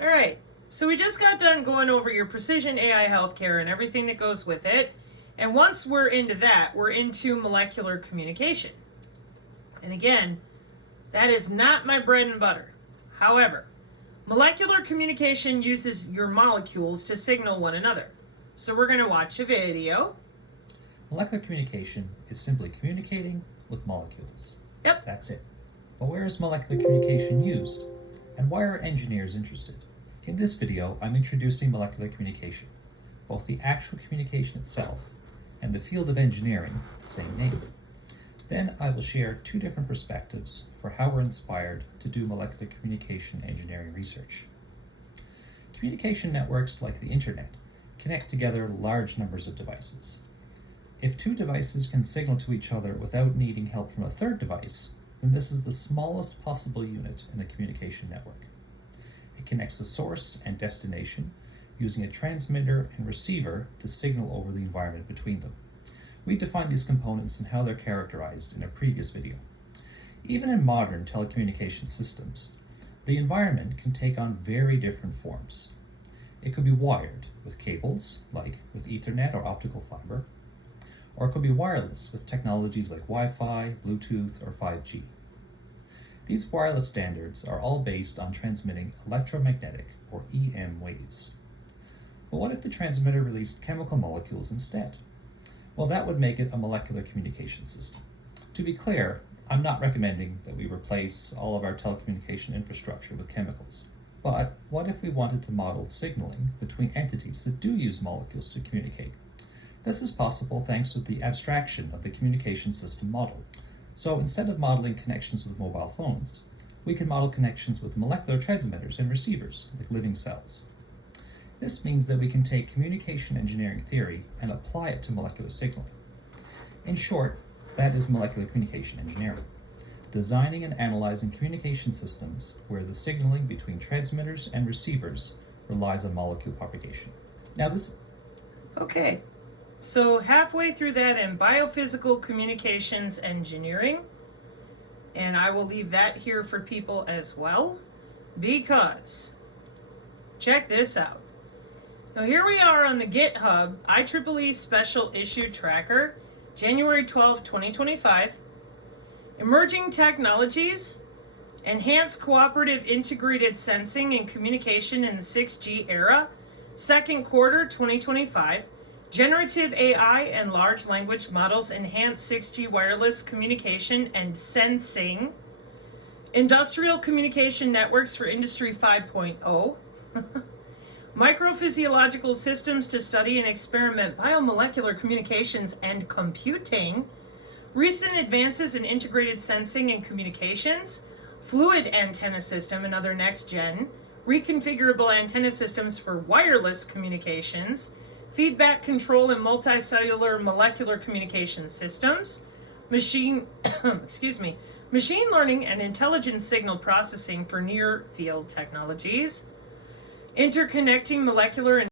All right. So we just got done going over your precision AI healthcare and everything that goes with it. And once we're into that, we're into molecular communication. And again, that is not my bread and butter. However, molecular communication uses your molecules to signal one another. So we're going to watch a video. Molecular communication is simply communicating with molecules. Yep. That's it. But where is molecular communication used? And why are engineers interested? In this video, I'm introducing molecular communication, both the actual communication itself and the field of engineering, the same name. Then I will share two different perspectives for how we're inspired to do molecular communication engineering research. Communication networks like the internet connect together large numbers of devices. If two devices can signal to each other without needing help from a third device, then this is the smallest possible unit in a communication network. It connects the source and destination using a transmitter and receiver to signal over the environment between them. We defined these components and how they're characterized in a previous video. Even in modern telecommunication systems, the environment can take on very different forms. It could be wired with cables, like with Ethernet or optical fiber, or it could be wireless with technologies like Wi-Fi, Bluetooth, or 5G. These wireless standards are all based on transmitting electromagnetic, or EM waves. But what if the transmitter released chemical molecules instead? Well, that would make it a molecular communication system. To be clear, I'm not recommending that we replace all of our telecommunication infrastructure with chemicals. But what if we wanted to model signaling between entities that do use molecules to communicate? This is possible thanks to the abstraction of the communication system model. So instead of modeling connections with mobile phones, we can model connections with molecular transmitters and receivers, like living cells. This means that we can take communication engineering theory and apply it to molecular signaling. In short, that is molecular communication engineering, designing and analyzing communication systems where the signaling between transmitters and receivers relies on molecule propagation. Now this... Okay. So halfway through that in biophysical communications engineering, and I will leave that here for people as well, because check this out. Now here we are on the Github IEEE Special Issue Tracker, January 12, 2025. Emerging Technologies, Enhanced Cooperative Integrated Sensing and Communication in the 6G Era, second quarter 2025. Generative AI and large language models enhance 6G wireless communication and sensing. Industrial communication networks for Industry 5.0. Microphysiological systems to study and experiment biomolecular communications and computing. Recent advances in integrated sensing and communications. Fluid antenna system and other next-gen. Reconfigurable antenna systems for wireless communications. Feedback control and multicellular molecular communication systems, machine learning and intelligent signal processing for near field technologies, interconnecting molecular and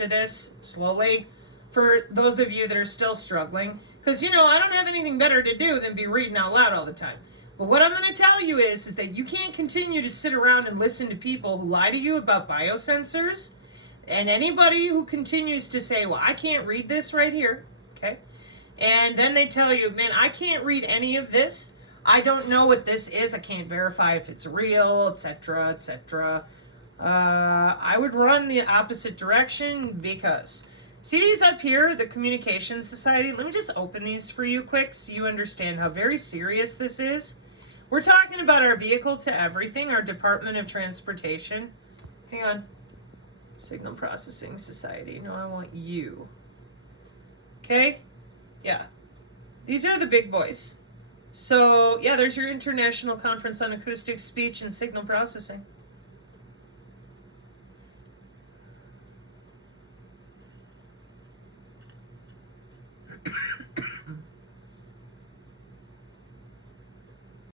to this slowly for those of you that are still struggling. Because, I don't have anything better to do than be reading out loud all the time. But what I'm going to tell you is that you can't continue to sit around and listen to people who lie to you about biosensors. And anybody who continues to say, well, I can't read this right here, okay? And then they tell you, man, I can't read any of this. I don't know what this is. I can't verify if it's real, etc., etc. I would run the opposite direction because, see these up here, the Communication Society? Let me just open these for you quick so you understand how very serious this is. We're talking about our vehicle to everything, our Department of Transportation. Hang on. Signal Processing Society. No, I want you. Okay? Yeah. These are the big boys. So, yeah, there's your International Conference on Acoustic Speech and Signal Processing.